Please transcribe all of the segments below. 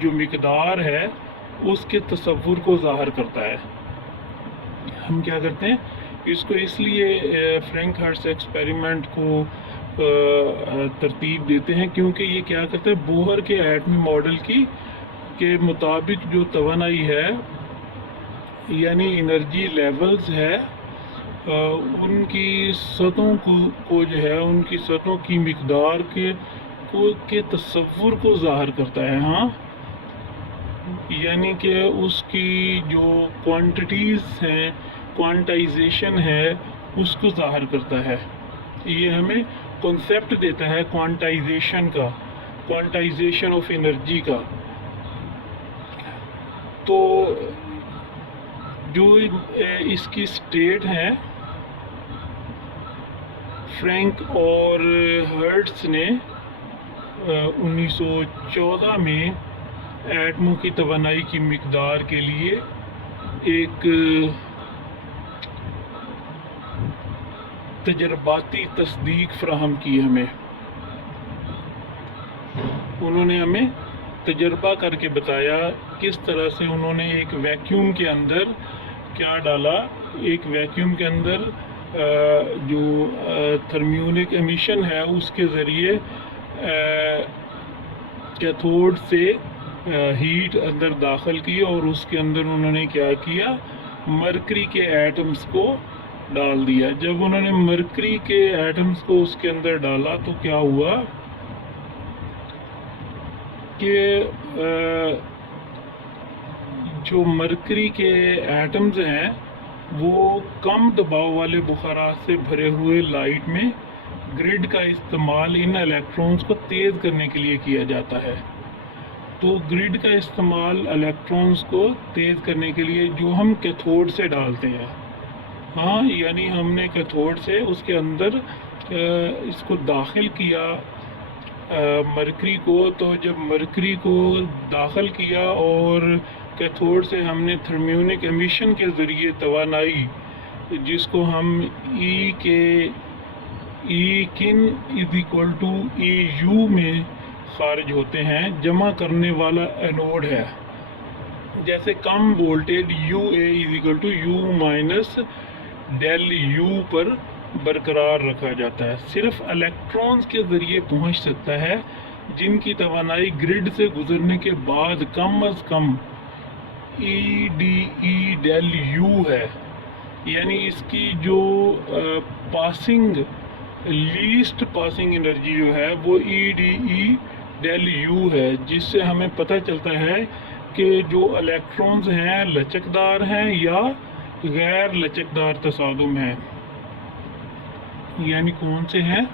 جو مقدار ہے اس کے تصور کو ظاہر کرتا ہے. ہم کیا کرتے ہیں اس کو اس لیے فرینک ہرٹز ایکسپیریمنٹ کو ترتیب دیتے ہیں کیونکہ یہ کیا کرتا ہے بوہر کے ایٹمی ماڈل کے مطابق جو توانائی ہے یعنی انرجی لیولز ہے ان کی سطحوں کو جو ہے ان کی سطحوں کی مقدار کے تصور کو ظاہر کرتا ہے. ہاں یعنی کہ اس کی جو کوانٹیٹیز ہیں کوانٹائزیشن ہے اس کو ظاہر کرتا ہے. یہ ہمیں کنسیپٹ دیتا ہے کوانٹائزیشن کا, کوانٹائزیشن آف انرجی کا. تو جو اس کی اسٹیٹ ہے فرینک اور ہرٹز نے 1914 میں ایٹموں کی توانائی کی مقدار کے لیے ایک تجرباتی تصدیق فراہم کی ہمیں. انہوں نے ہمیں تجربہ کر کے بتایا کس طرح سے انہوں نے ایک ویکیوم کے اندر کیا ڈالا. ایک ویکیوم کے اندر جو تھرمیونک ایمیشن ہے اس کے ذریعے کیتھوڈ سے ہیٹ اندر داخل کی اور اس کے اندر انہوں نے کیا کیا مرکری کے ایٹمز کو ڈال دیا. جب انہوں نے مرکری کے ایٹمز کو اس کے اندر ڈالا تو کیا ہوا کہ جو مرکری کے ایٹمز ہیں وہ کم دباؤ والے بخارات سے بھرے ہوئے لائٹ میں گرڈ کا استعمال ان الیکٹرونز کو تیز کرنے کے لیے کیا جاتا ہے. تو گرڈ کا استعمال الیکٹرونز کو تیز کرنے کے لیے جو ہم کیتھوڈ سے ڈالتے ہیں. ہاں یعنی ہم نے کیتھوڈ سے اس کے اندر اس کو داخل کیا مرکری کو. تو جب مرکری کو داخل کیا اور کیتھوڈ سے ہم نے تھرمیونک ایمیشن کے ذریعے توانائی جس کو ہم ای کن is equal to E U میں خارج ہوتے ہیں جمع کرنے والا اینوڈ ہے. جیسے کم voltage U A is equal to U minus del U پر برقرار رکھا جاتا ہے. صرف الیکٹرونز کے ذریعے پہنچ سکتا ہے جن کی توانائی گرڈ سے گزرنے کے بعد کم از کم E D E deal U ہے. یعنی اس کی جو لیسٹ پاسنگ انرجی جو ہے وہ E D E deal U ہے, جس سے ہمیں پتہ چلتا ہے کہ جو الیکٹرونز ہیں لچکدار ہیں یا غیر لچکدار تصادم ہیں. یعنی کون سے ہیں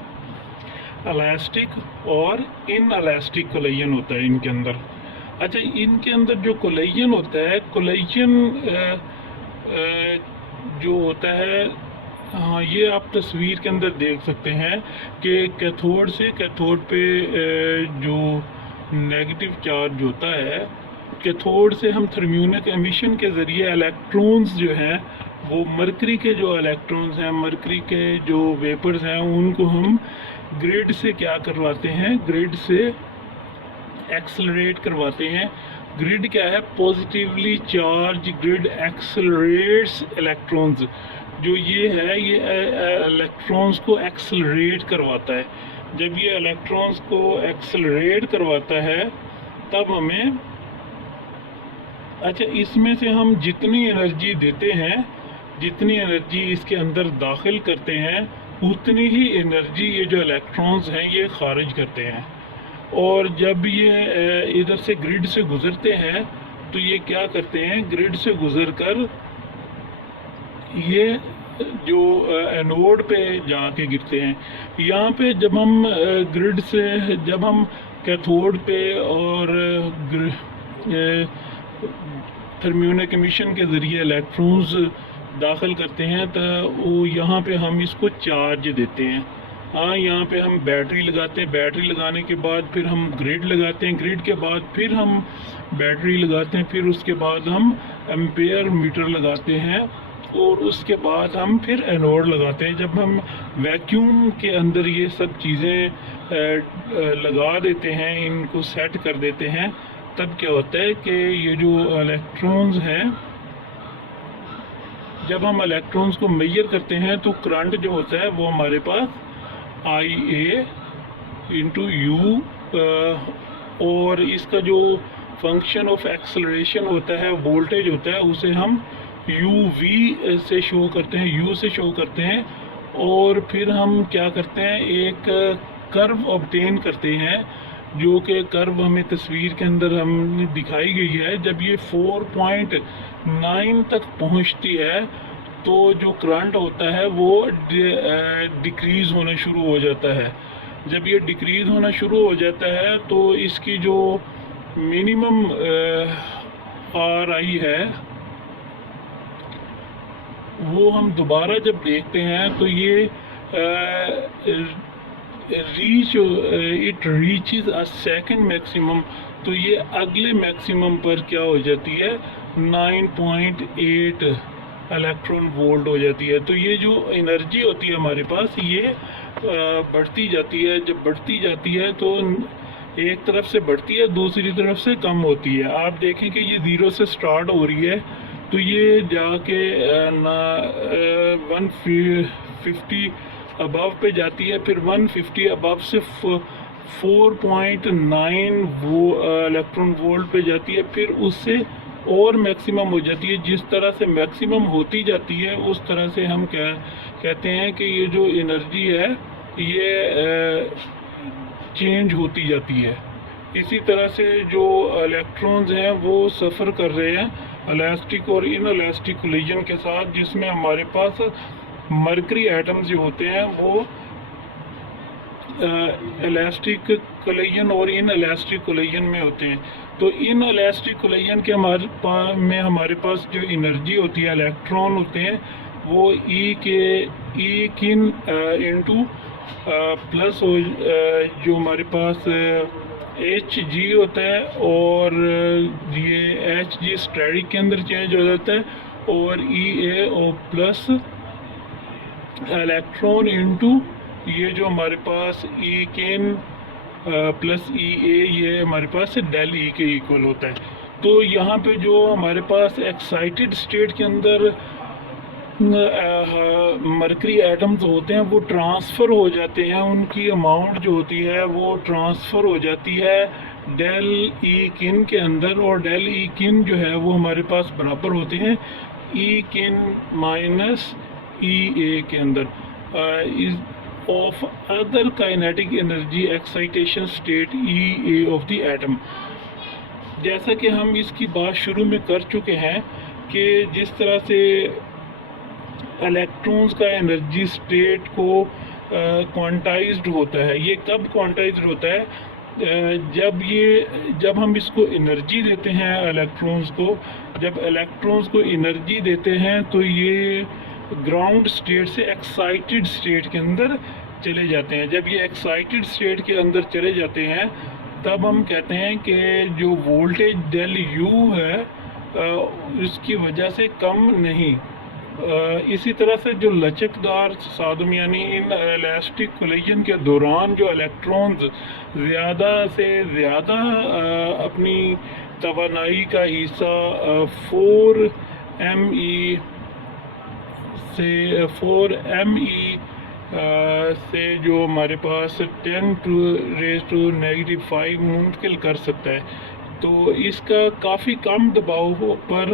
الاسٹک اور ان الاسٹک کولیجن ہوتا ہے ان کے اندر. اچھا ان کے اندر جو کولیجن ہوتا ہے کولیجن جو ہوتا ہے ہاں یہ آپ تصویر کے اندر دیکھ سکتے ہیں کہ کیتھوڈ سے کیتھوڈ پہ جو نیگیٹو چارج ہوتا ہے کیتھوڈ سے ہم تھرمیونک ایمیشن کے ذریعے الیکٹرونز جو ہیں وہ مرکری کے جو الیکٹرونز ہیں مرکری کے جو ویپرز ہیں ان کو ہم گریڈ سے کیا کرواتے ہیں گریڈ سے ایکسلریٹ کرواتے ہیں. گریڈ کیا ہے پازیٹیولی چارج گریڈ ایکسلریٹس الیکٹرونز. جو یہ ہے یہ الیکٹرونز کو ایکسلریٹ کرواتا ہے. جب یہ الیکٹرونز کو ایکسلریٹ کرواتا ہے تب ہمیں اچھا اس میں سے ہم جتنی انرجی دیتے ہیں جتنی انرجی اس کے اندر داخل کرتے ہیں اتنی ہی انرجی یہ جو الیکٹرونز ہیں یہ خارج کرتے ہیں. اور جب یہ ادھر سے گرڈ سے گزرتے ہیں تو یہ کیا کرتے ہیں گرڈ سے گزر کر یہ جو اینوڈ پہ جا کے گرتے ہیں. یہاں پہ جب ہم گرڈ سے جب ہم کیتھوڈ پہ اور تھرمیونک ایمیشن کے ذریعے الیکٹرونز داخل کرتے ہیں تو وہ یہاں پہ ہم اس کو چارج دیتے ہیں. ہاں یہاں پہ ہم بیٹری لگاتے ہیں. بیٹری لگانے کے بعد پھر ہم گریڈ لگاتے ہیں. گریڈ کے بعد پھر ہم بیٹری لگاتے ہیں. پھر اس کے بعد ہم ایمپیئر میٹر لگاتے ہیں اور اس کے بعد ہم پھر اینوڈ لگاتے ہیں. جب ہم ویکیوم کے اندر یہ سب چیزیں لگا دیتے ہیں ان کو سیٹ کر دیتے ہیں تب کیا ہوتا ہے کہ یہ جو الیکٹرونز ہیں، جب ہم الیکٹرونز کو میئر کرتے ہیں تو کرنٹ جو ہوتا ہے وہ ہمارے پاس آئی اے انٹو یو، اور اس کا جو فنکشن آف ایکسلریشن ہوتا ہے، وولٹیج ہوتا ہے، اسے ہم یو وی سے شو کرتے ہیں، یو سے شو کرتے ہیں، اور پھر ہم کیا کرتے ہیں، ایک کرو obtain کرتے ہیں، جو کہ کرو ہمیں تصویر کے اندر ہم دکھائی گئی ہے۔ جب یہ 4.9 تک پہنچتی ہے تو جو کرنٹ ہوتا ہے وہ ڈیکریز ہونا شروع ہو جاتا ہے۔ جب یہ ڈیکریز ہونا شروع ہو جاتا ہے تو اس کی جو منیمم آر آئی ہے وہ ہم دوبارہ جب دیکھتے ہیں تو یہ it reaches a second maximum, تو یہ اگلے میکسیمم پر کیا ہو جاتی ہے، 9.8 الیکٹرون وولٹ ہو جاتی ہے۔ تو یہ جو انرجی ہوتی ہے ہمارے پاس، یہ بڑھتی جاتی ہے۔ جب بڑھتی جاتی ہے تو ایک طرف سے بڑھتی ہے، دوسری طرف سے کم ہوتی ہے۔ آپ دیکھیں کہ یہ 0 سے سٹارٹ ہو رہی ہے تو یہ جا کے 150 ابو پہ جاتی ہے، پھر 150 ابو سے 4.9 الیکٹرون وولٹ پہ جاتی ہے، پھر اس سے اور میکسیمم ہو جاتی ہے۔ جس طرح سے میکسیمم ہوتی جاتی ہے اس طرح سے ہم کہتے ہیں کہ یہ جو انرجی ہے یہ چینج ہوتی جاتی ہے۔ اسی طرح سے جو الیکٹرونز ہیں وہ سفر کر رہے ہیں الاسٹک اور ان الاسٹک کولیجن کے ساتھ، جس میں ہمارے پاس مرکری ایٹمز جو ہوتے ہیں وہ الاسٹک کولیجن اور ان الاسٹک کولیجن میں ہوتے ہیں۔ تو ان الاسٹک کولیجن کے ہمارے پاس جو انرجی ہوتی ہے، الیکٹرون ہوتے ہیں، وہ ای کن انٹو پلس جو ہمارے پاس ایچ جی ہوتا ہے، اور یہ ایچ جی اسٹیرک کے اندر چینج ہو جاتا ہے، اور ای اے او پلس الیکٹرون انٹو یہ جو ہمارے پاس ای کن پلس ای اے، یہ ہمارے پاس ڈیل ای کے ایکول ہوتا ہے۔ تو یہاں پہ جو ہمارے پاس ایکسائٹڈ اسٹیٹ کے اندر مرکری ایٹمز ہوتے ہیں وہ ٹرانسفر ہو جاتے ہیں، ان کی اماؤنٹ جو ہوتی ہے وہ ٹرانسفر ہو جاتی ہے ڈیل ای کن کے اندر، اور ڈیل ای کن جو ہے وہ ہمارے پاس برابر ہوتے ہیں ای کن مائنس ای اے کے اندر of other kinetic energy excitation state E A of the atom. جیسا کہ ہم اس کی بات شروع میں کر چکے ہیں کہ جس طرح سے الیکٹرونز کا انرجی اسٹیٹ کو کوانٹائزڈ ہوتا ہے، یہ کب کوانٹائزڈ ہوتا ہے، جب ہم اس کو انرجی دیتے ہیں الیکٹرونز کو، جب الیکٹرونز کو انرجی دیتے ہیں تو یہ گراؤنڈ اسٹیٹ سے ایکسائٹڈ اسٹیٹ کے اندر چلے جاتے ہیں۔ جب یہ ایکسائٹڈ اسٹیٹ کے اندر چلے جاتے ہیں تب ہم کہتے ہیں کہ جو وولٹیج ڈیل یو ہے اس کی وجہ سے کم نہیں۔ اسی طرح سے جو لچکدار تصادم، یعنی ان الاسٹک کولیجن کے دوران جو الیکٹرونز زیادہ سے زیادہ اپنی توانائی کا حصہ 4 ME سے جو ہمارے پاس 10⁻⁵ منتقل کر سکتا ہے، تو اس کا کافی کم دباؤ پر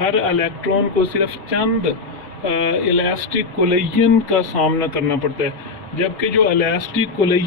ہر الیکٹرون کو صرف چند الاسٹک کولیجن کا سامنا کرنا پڑتا ہے، جبکہ جو الاسٹک کولیجن